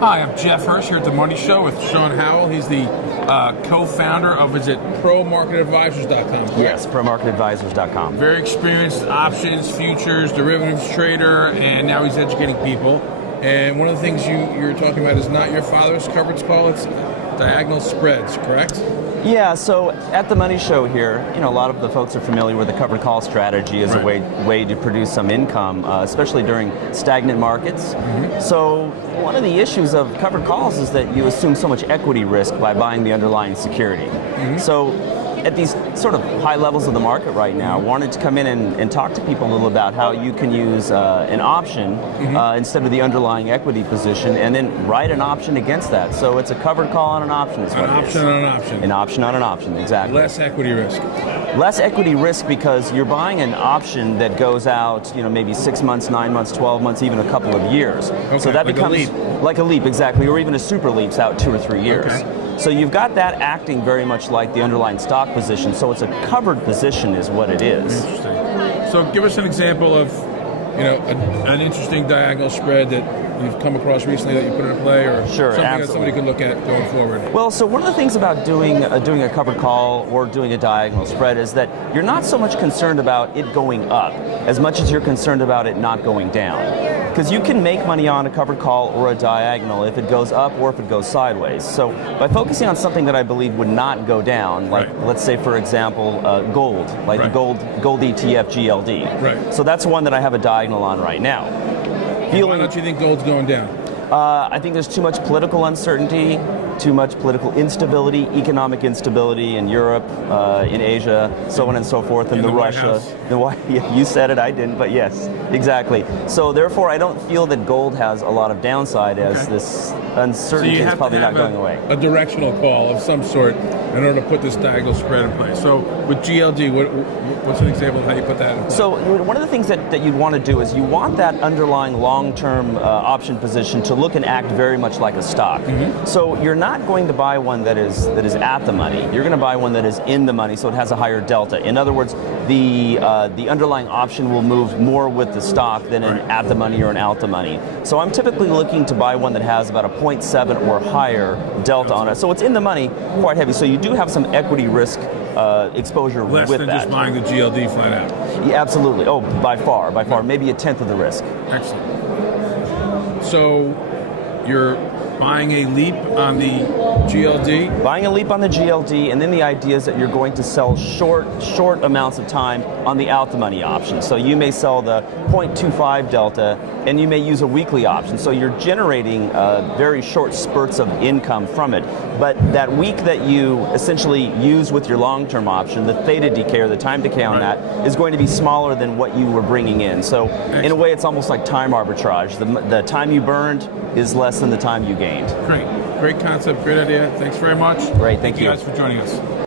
Hi, I'm Jeff Hirsch here at the Money Show with Shawn Howell. He's the co-founder of, is it ProMarketAdvisors.com? Yes, ProMarketAdvisors.com. Very experienced options, futures, derivatives trader, and now he's educating people. And one of the things you're talking about is not your father's coverage call, it's diagonal spreads, correct? Yeah, so at the Money Show here, a lot of the folks are familiar with the covered call strategy as a way to produce some income, especially during stagnant markets. Mm-hmm. So one of the issues of covered calls is that you assume so much equity risk by buying the underlying security. Mm-hmm. So at these sort of high levels of the market right now, wanted to come in and talk to people a little about how you can use an option instead of the underlying equity position, and then write an option against that. So it's a covered call on an option is what it is. An option on an option. An option on an option, exactly. Less equity risk. Less equity risk because you're buying an option that goes out, maybe 6 months, 9 months, 12 months, even a couple of years. Okay, so that like becomes a leap. Like a leap, exactly, or even a super leap's out 2 or 3 years. Okay. So you've got that acting very much like the underlying stock position, so it's a covered position is what it is. Interesting. So give us an example of, an interesting diagonal spread that you've come across recently that you put into play, or something that somebody could look at going forward. Well, so one of the things about doing a covered call or doing a diagonal spread is that you're not so much concerned about it going up as much as you're concerned about it not going down. Because you can make money on a covered call or a diagonal if it goes up or if it goes sideways. So by focusing on something that I believe would not go down, like let's say for example gold, like the gold ETF GLD. Right. So that's one that I have a diagonal on right now. Why don't you think gold's going down? I think there's too much political uncertainty, too much political instability, economic instability in Europe, in Asia, so on and so forth, and in the Russia. You said it, I didn't, but yes, exactly. So therefore, I don't feel that gold has a lot of downside as this uncertainty is probably not going away. A directional call of some sort in order to put this diagonal spread in place. So with GLD, what's an example of how you put that in place? So one of the things that you'd want to do is you want that underlying long-term option position to look and act very much like a stock. Mm-hmm. So you're not going to buy one that is at the money. You're going to buy one that is in the money, so it has a higher delta. In other words, the underlying option will move more with the stock than an at the money or an out the money. So I'm typically looking to buy one that has about a 0.7 or higher delta on it. So it's in the money, quite heavy. So you do have some equity risk exposure Less with than that. just buying the GLD flat out. Yeah, absolutely. Oh, by far, maybe a tenth of the risk. Excellent. So you're buying a leap on the GLD? Buying a leap on the GLD, and then the idea is that you're going to sell short amounts of time on the out the money option. So you may sell the 0.25 delta, and you may use a weekly option. So you're generating very short spurts of income from it. But that week that you essentially use with your long-term option, the theta decay or the time decay on that is going to be smaller than what you were bringing in. So in a way, it's almost like time arbitrage. The time you burned is less than the time you gained. Great concept, great idea. Thanks very much. Great, thank you. Thank you guys for joining us.